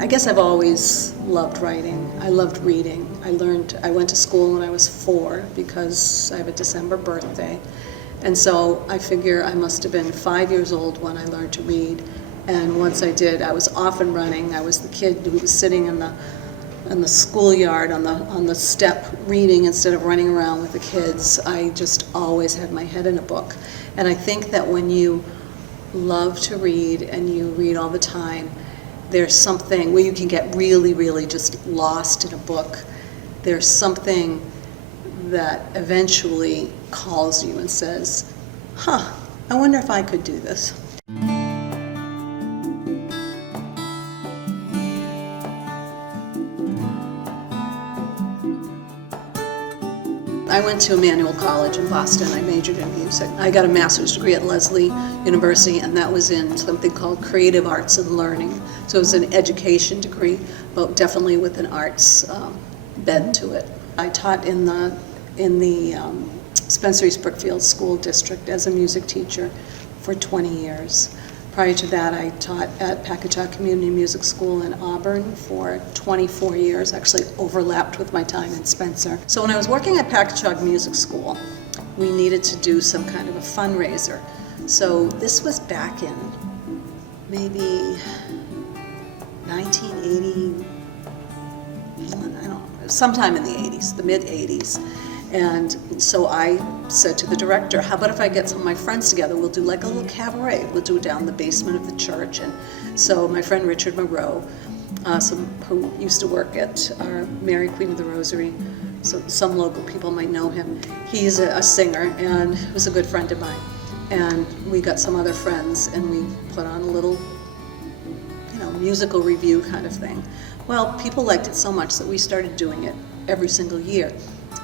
I guess I've always loved writing. I loved reading. I went to school when I was 4 because I have a December birthday. And so I figure I must have been 5 years old when I learned to read. And once I did, I was off and running. I was the kid who was sitting in the schoolyard on the step reading instead of running around with the kids. I just always had my head in a book. And I think that when you love to read and you read all the time, there's something where you can get really, really just lost in a book. There's something that eventually calls you and says, I wonder if I could do this. I went to Emmanuel College in Boston. I majored in music. I got a master's degree at Lesley University, and that was in something called Creative Arts and Learning. So it was an education degree, but definitely with an arts bent to it. I taught in the Spencer East Brookfield School District as a music teacher for 20 years. Prior to that, I taught at Packagug Community Music School in Auburn for 24 years, actually overlapped with my time in Spencer. So when I was working at Packagug Music School, we needed to do some kind of a fundraiser. So this was back in maybe 1980, I don't know, sometime in the 80s, the mid-80s. And so I said to the director, how about if I get some of my friends together, we'll do like a little cabaret. We'll do it down the basement of the church. And so my friend Richard Moreau, who used to work at our Mary Queen of the Rosary, so some local people might know him. He's a singer and was a good friend of mine. And we got some other friends and we put on a little, musical review kind of thing. Well, people liked it so much that we started doing it every single year.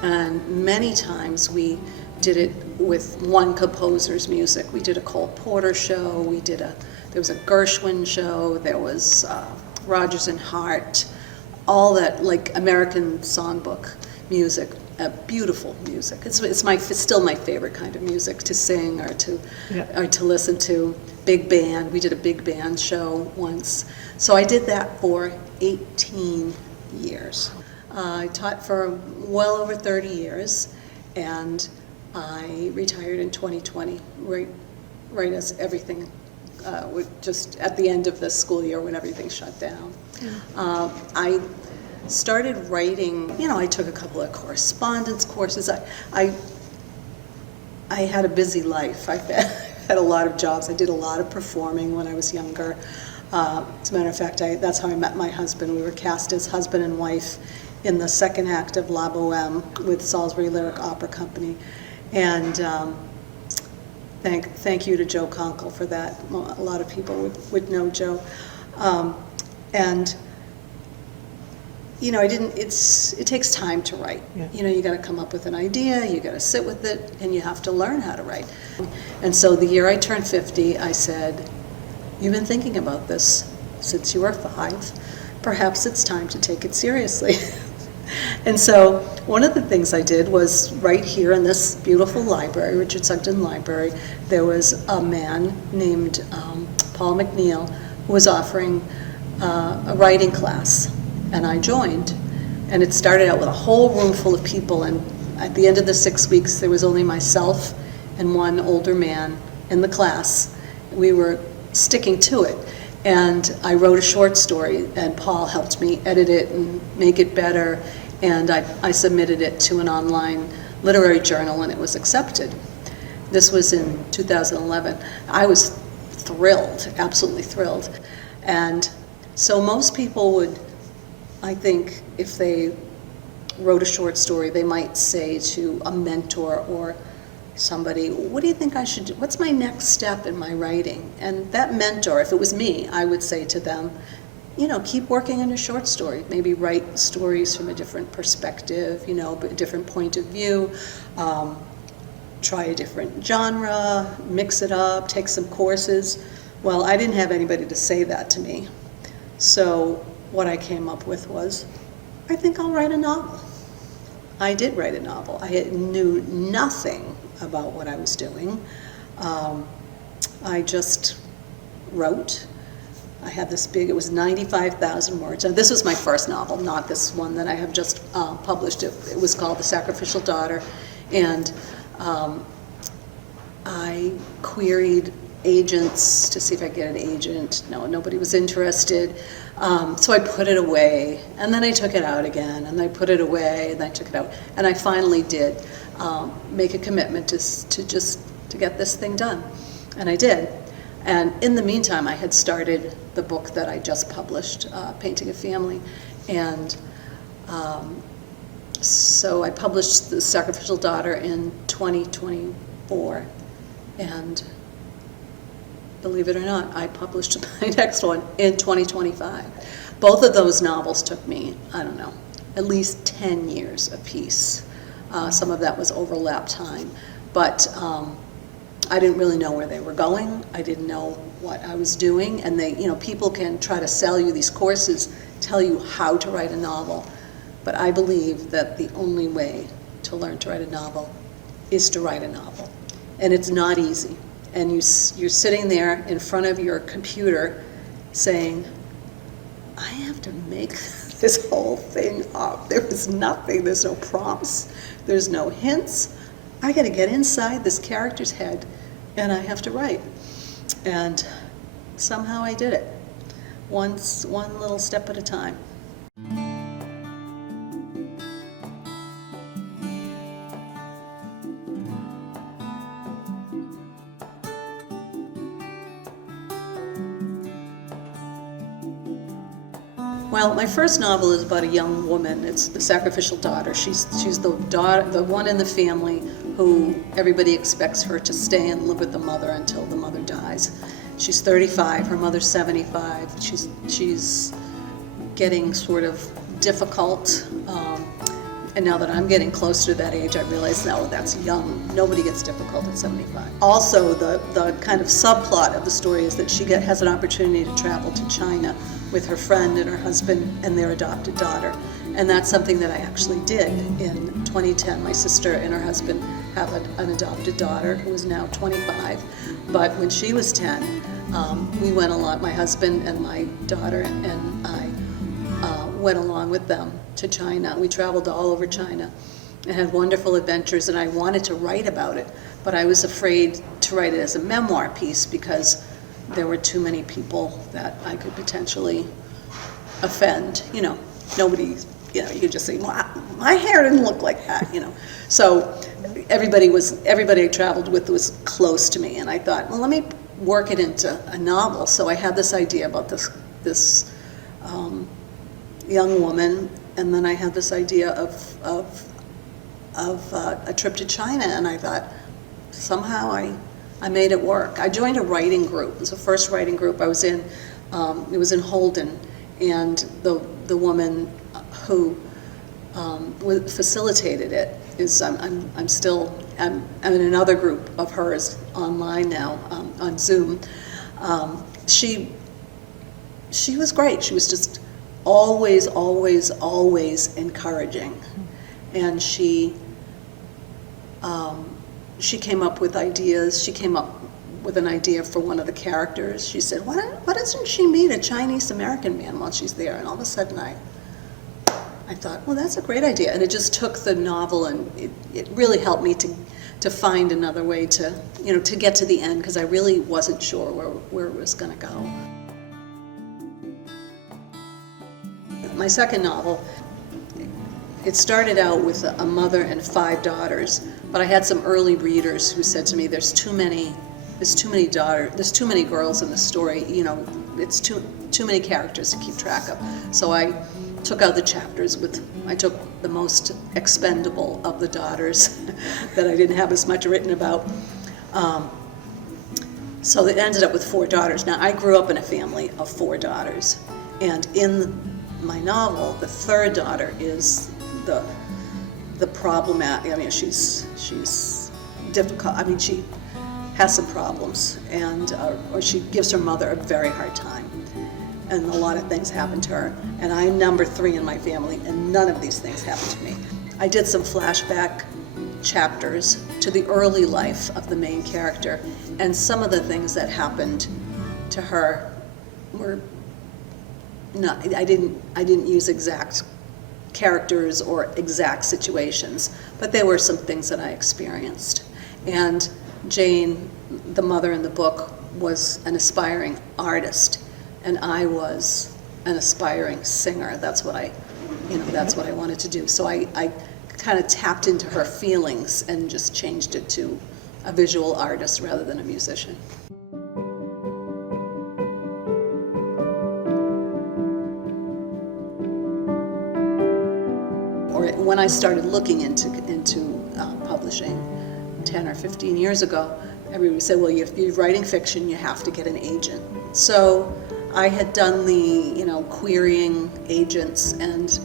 And many times we did it with one composer's music. We did a Cole Porter show, there was a Gershwin show, there was Rodgers and Hart, all that like American songbook music, beautiful music. It's still my favorite kind of music to sing or to listen to. Big band, we did a big band show once. So I did that for 18 years. I taught for well over 30 years, and I retired in 2020, right as everything, just at the end of the school year when everything shut down. I started writing, I took a couple of correspondence courses. I had a busy life. I had a lot of jobs. I did a lot of performing when I was younger. As a matter of fact, that's how I met my husband. We were cast as husband and wife in the second act of La Boheme with Salisbury Lyric Opera Company. And thank you to Joe Conkle for that. A lot of people would know Joe. It takes time to write. Yeah. You got to come up with an idea, you got to sit with it, and you have to learn how to write. And so the year I turned 50, I said, you've been thinking about this since you were 5. Perhaps it's time to take it seriously. And so one of the things I did was right here in this beautiful library, Richard Sugden Library, there was a man named Paul McNeil who was offering a writing class, and I joined. And it started out with a whole room full of people, and at the end of the 6 weeks there was only myself and one older man in the class. We were sticking to it. And I wrote a short story, and Paul helped me edit it and make it better, and I submitted it to an online literary journal, and it was accepted. This was in 2011. I was thrilled, absolutely thrilled. And so most people would, I think, if they wrote a short story, they might say to a mentor or somebody, what do you think I should do? What's my next step in my writing? And that mentor, if it was me, I would say to them, keep working on your short story. Maybe write stories from a different perspective, a different point of view. Try a different genre, mix it up, take some courses. Well, I didn't have anybody to say that to me. So what I came up with was, I think I'll write a novel. I did write a novel. I knew nothing about what I was doing. I just wrote, I had this big, it was 95,000 words. Now, this was my first novel, not this one that I have just published. It was called The Sacrificial Daughter, and I queried agents to see if I could get an agent. No, nobody was interested. So I put it away, and then I took it out again, and I put it away, and I took it out. And I finally did make a commitment to get this thing done. And I did. And in the meantime, I had started the book that I just published, Painting a Family. And so I published The Sacrificial Daughter in 2024. And believe it or not, I published my next one in 2025. Both of those novels took me, I don't know, at least 10 years apiece. Some of that was overlap time. But I didn't really know where they were going. I didn't know what I was doing. And they, people can try to sell you these courses, tell you how to write a novel. But I believe that the only way to learn to write a novel is to write a novel. And it's not easy. And you're sitting there in front of your computer saying, I have to make this whole thing up. There is nothing, there's no prompts, there's no hints. I got to get inside this character's head, and I have to write. And somehow I did it, one little step at a time. Well, my first novel is about a young woman. It's The Sacrificial Daughter. She's the daughter, the one in the family who everybody expects her to stay and live with the mother until the mother dies. She's 35, her mother's 75. She's getting sort of difficult. And now that I'm getting closer to that age, I realize now that's young. Nobody gets difficult at 75. Also, the kind of subplot of the story is that she has an opportunity to travel to China with her friend and her husband and their adopted daughter. And that's something that I actually did in 2010. My sister and her husband have an adopted daughter who is now 25. But when she was 10, we went along, my husband and my daughter and I went along with them to China. We traveled all over China and had wonderful adventures, and I wanted to write about it, but I was afraid to write it as a memoir piece because there were too many people that I could potentially offend. Nobody, you could just say, well, my hair didn't look like that, So everybody I traveled with was close to me, and I thought, well, let me work it into a novel. So I had this idea about this young woman, and then I had this idea of a trip to China, and I thought, somehow I made it work. I joined a writing group. It was the first writing group I was in. It was in Holden, and the woman who facilitated it is I'm in another group of hers online now on Zoom. She was great. She was just always encouraging, and she came up with ideas. She came up with an idea for one of the characters. She said, why doesn't she meet a Chinese American man while she's there? And all of a sudden I thought, well, that's a great idea. And it just took the novel, and it really helped me to find another way to get to the end, because I really wasn't sure where it was going to go. My second novel, it started out with a mother and 5 daughters, but I had some early readers who said to me, there's too many girls in the story, it's too many characters to keep track of. So I took out the chapters I took the most expendable of the daughters that I didn't have as much written about. So it ended up with 4 daughters. Now, I grew up in a family of 4 daughters, and in my novel, the 3rd daughter is the problematic. I mean, she's difficult. I mean, she has some problems, and or she gives her mother a very hard time, and a lot of things happen to her. And I'm number 3 in my family, and none of these things happened to me. I did some flashback chapters to the early life of the main character, and some of the things that happened to her were not, I didn't use exact characters or exact situations, but there were some things that I experienced. And Jane, the mother in the book, was an aspiring artist, and I was an aspiring singer. That's what I wanted to do. So I kind of tapped into her feelings and just changed it to a visual artist rather than a musician. Or when I started looking into publishing 10 or 15 years ago, everybody said, well, if you're writing fiction, you have to get an agent. So I had done the, querying agents, and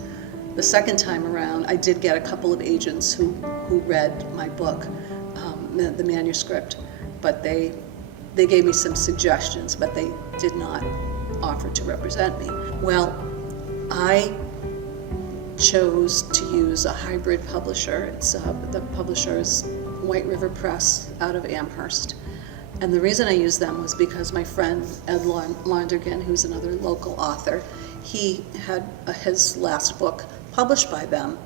the second time around, I did get a couple of agents who read my book, the manuscript, but they gave me some suggestions, but they did not offer to represent me. Well, I chose to use a hybrid publisher. It's the publisher is White River Press out of Amherst. And the reason I used them was because my friend Ed Laundergan, who's another local author, he had his last book published by them,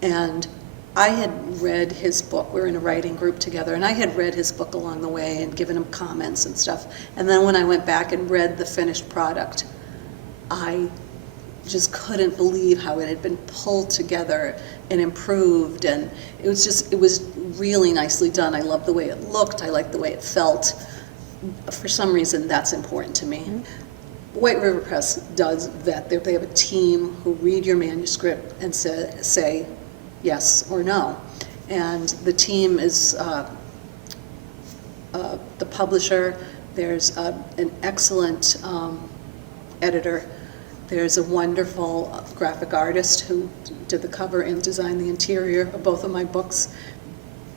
and I had read his book. We were in a writing group together, and I had read his book along the way and given him comments and stuff. And then when I went back and read the finished product, I just couldn't believe how it had been pulled together and improved, and it was really nicely done. I loved the way it looked. I liked the way it felt. For some reason, that's important to me. White River Press does vet. They have a team who read your manuscript and say yes or no. And the team is the publisher. There's an excellent editor. There's a wonderful graphic artist who did the cover and designed the interior of both of my books,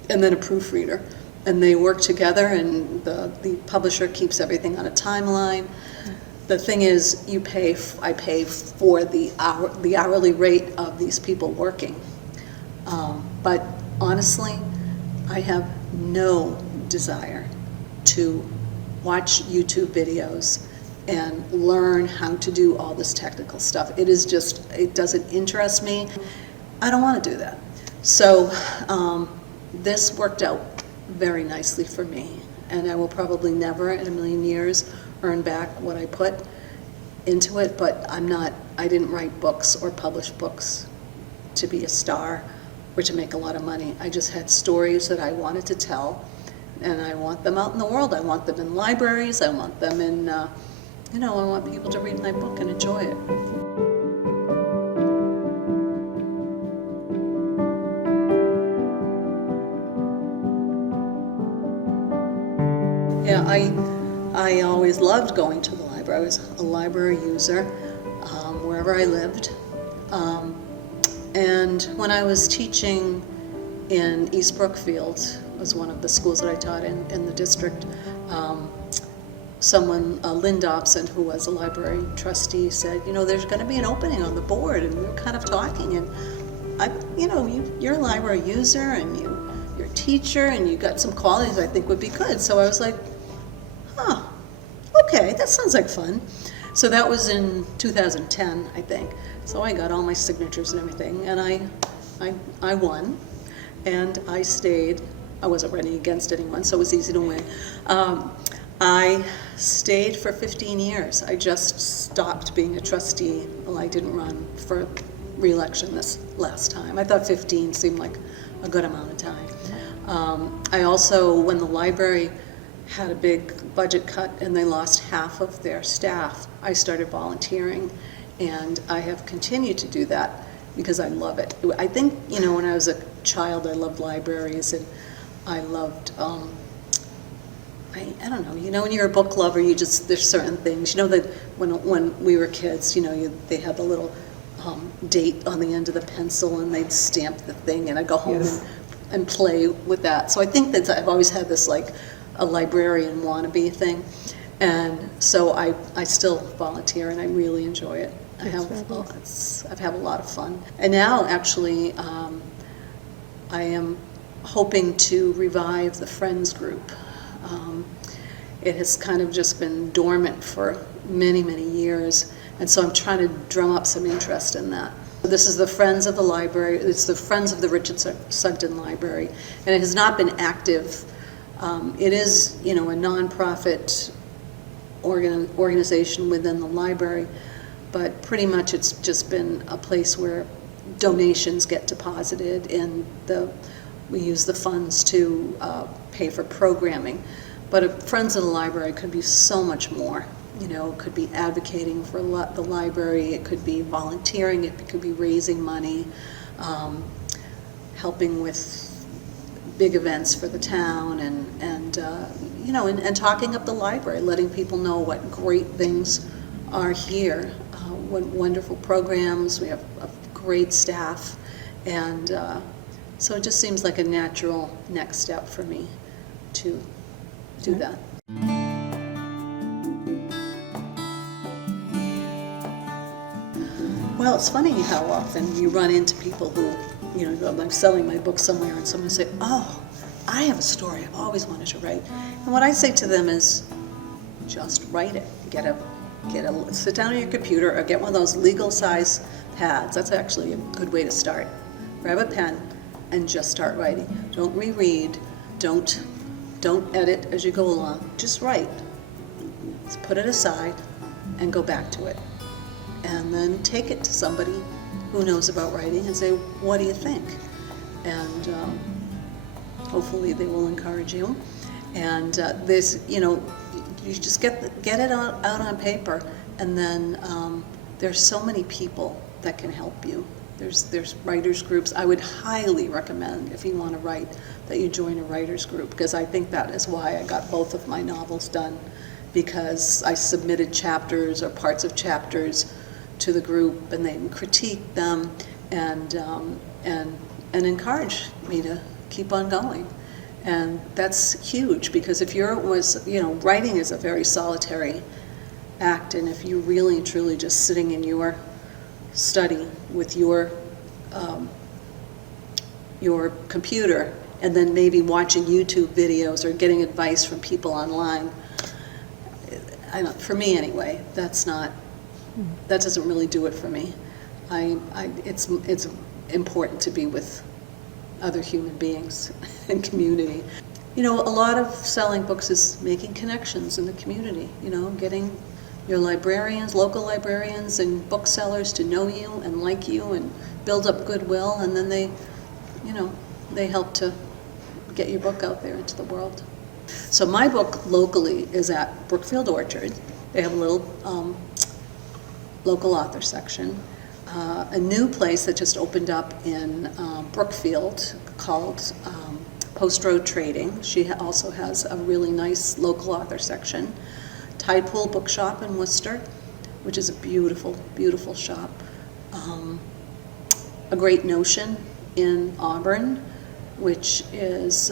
and then a proofreader. And they work together, and the publisher keeps everything on a timeline. The thing is, I pay for the hourly rate of these people working. But honestly, I have no desire to watch YouTube videos and learn how to do all this technical stuff. It doesn't interest me. I don't want to do that. So this worked out very nicely for me, and I will probably never in a million years earn back what I put into it, but I didn't write books or publish books to be a star or to make a lot of money. I just had stories that I wanted to tell, and I want them out in the world. I want them in libraries. I want them in, I want people to read my book and enjoy it. Yeah, I always loved going to the library. I was a library user wherever I lived. And when I was teaching in East Brookfield, was one of the schools that I taught in the district, Lynn Dobson, who was a library trustee, said, there's going to be an opening on the board, and we were kind of talking, and you're a library user, and you're a teacher, and you got some qualities I think would be good. So I was like, okay, that sounds like fun. So that was in 2010, I think. So I got all my signatures and everything, and I won, and I stayed. I wasn't running against anyone, so it was easy to win. I stayed for 15 years. I just stopped being a trustee. Well, I didn't run for re-election this last time. I thought 15 seemed like a good amount of time. I also, when the library had a big budget cut and they lost half of their staff, I started volunteering, and I have continued to do that because I love it. I think, when I was a child, I loved libraries, and I loved, I don't know, when you're a book lover, there's certain things, that when we were kids, they had the little date on the end of the pencil, and they'd stamp the thing, and I'd go home and play with that. So I think that I've always had this, like, a librarian wannabe thing, and so I still volunteer, and I really enjoy it. I've had a lot of fun. And now, actually, I am hoping to revive the Friends group. It has kind of just been dormant for many, many years. And so I'm trying to drum up some interest in that. This is the Friends of the Library. It's the Friends of the Richard Sugden Library. And it has not been active. It is, a nonprofit organization within the library, but pretty much it's just been a place where donations get deposited, and we use the funds to pay for programming. But Friends of the Library could be so much more. It could be advocating for the library, it could be volunteering, it could be raising money, helping with big events for the town, and talking up the library, letting people know what great things are here, what wonderful programs, we have a great staff, and so it just seems like a natural next step for me to do that. Well, it's funny how often you run into people who, I'm selling my book somewhere and someone say, oh, I have a story I've always wanted to write. And what I say to them is, just write it. Sit down on your computer or get one of those legal size pads. That's actually a good way to start. Grab a pen and just start writing. Don't reread, don't edit as you go along. Just write. Just put it aside and go back to it. And then take it to somebody who knows about writing and say, what do you think? And hopefully they will encourage you. And you just get it out on paper, and then there's so many people that can help you. There's writers groups. I would highly recommend, if you want to write, that you join a writers group, because I think that is why I got both of my novels done, because I submitted chapters or parts of chapters to the group, and they critique them and encourage me to keep on going. And that's huge, because if writing is a very solitary act, and if you're really and truly just sitting in your study with your computer and then maybe watching YouTube videos or getting advice from people online, for me anyway, that doesn't really do it for me. It's important to be with other human beings and community. A lot of selling books is making connections in the community, getting your local librarians and booksellers to know you and like you and build up goodwill, and then they help to get your book out there into the world. So my book locally is at Brookfield Orchard. They have a little local author section. A new place that just opened up in Brookfield called Post Road Trading. She also has a really nice local author section. Tide Pool Bookshop in Worcester, which is a beautiful, beautiful shop. A Great Notion in Auburn, which is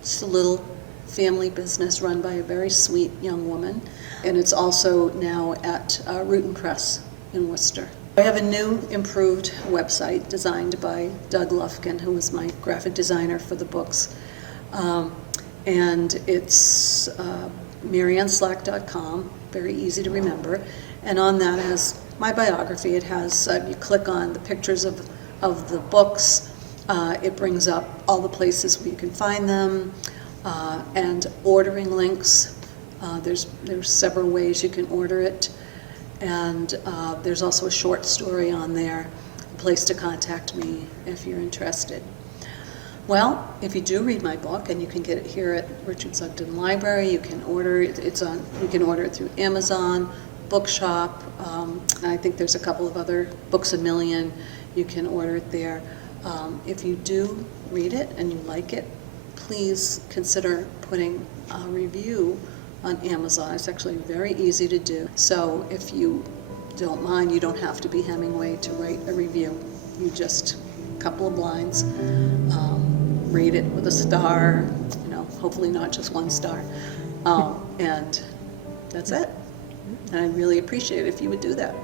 just a little family business run by a very sweet young woman. And it's also now at Root & Press in Worcester. I have a new, improved website designed by Doug Lufkin, who was my graphic designer for the books. And it's maryanneslack.com, very easy to remember. And on that has my biography. It has, you click on the pictures of the books, it brings up all the places where you can find them, and ordering links. There's several ways you can order it. And there's also a short story on there, a place to contact me if you're interested. Well, if you do read my book, and you can get it here at Richard Sugden Library, you can order it. You can order it through Amazon, Bookshop. I think there's a couple of other Books A Million. You can order it there. If you do read it and you like it, please consider putting a review on Amazon. It's actually very easy to do. So if you don't mind, you don't have to be Hemingway to write a review. You just, a couple of lines, rate it with a star, hopefully not just one star. And that's it. And I'd really appreciate it if you would do that.